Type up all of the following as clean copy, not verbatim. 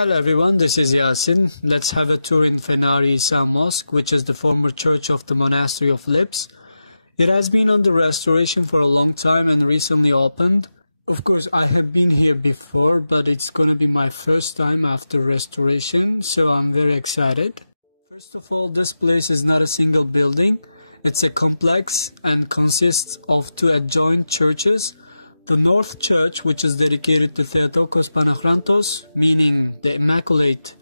Hello everyone, this is Yasin. Let's have a tour in Fenari İsa Mosque, which is the former church of the Monastery of Lips. It has been under restoration for a long time and recently opened. Of course, I have been here before, but it's gonna be my first time after restoration, so I'm very excited. First of all, this place is not a single building. It's a complex and consists of two adjoined churches. The North Church, which is dedicated to Theotokos Panachrantos, meaning the Immaculate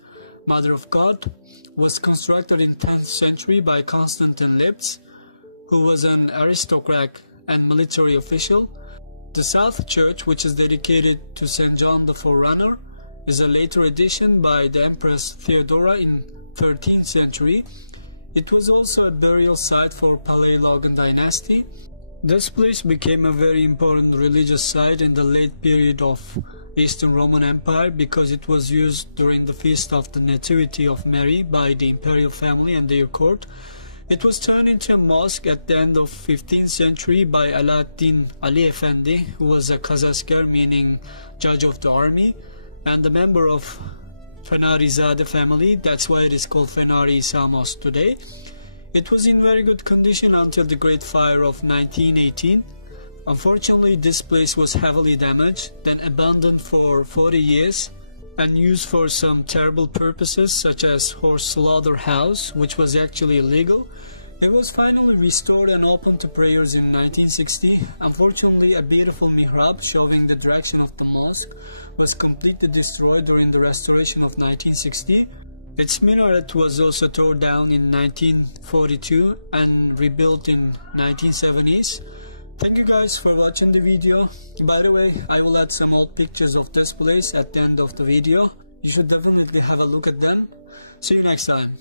Mother of God, was constructed in 10th century by Constantine Lips, who was an aristocrat and military official. The South Church, which is dedicated to St. John the Forerunner, is a later addition by the Empress Theodora in 13th century. It was also a burial site for Paleologan dynasty. This place became a very important religious site in the late period of Eastern Roman Empire because it was used during the feast of the Nativity of Mary by the imperial family and their court. It was turned into a mosque at the end of 15th century by Alaaddin Ali Efendi, who was a Kazasker, meaning judge of the army, and a member of Fenarizade family. That's why it is called Fenari İsa Mosque today. It was in very good condition until the Great Fire of 1918. Unfortunately, this place was heavily damaged, then abandoned for 40 years and used for some terrible purposes such as horse slaughterhouse, which was actually illegal. It was finally restored and opened to prayers in 1960. Unfortunately, a beautiful mihrab showing the direction of the mosque was completely destroyed during the restoration of 1960. Its minaret was also torn down in 1942 and rebuilt in 1970s. Thank you guys for watching the video. By the way, I will add some old pictures of this place at the end of the video. You should definitely have a look at them. See you next time.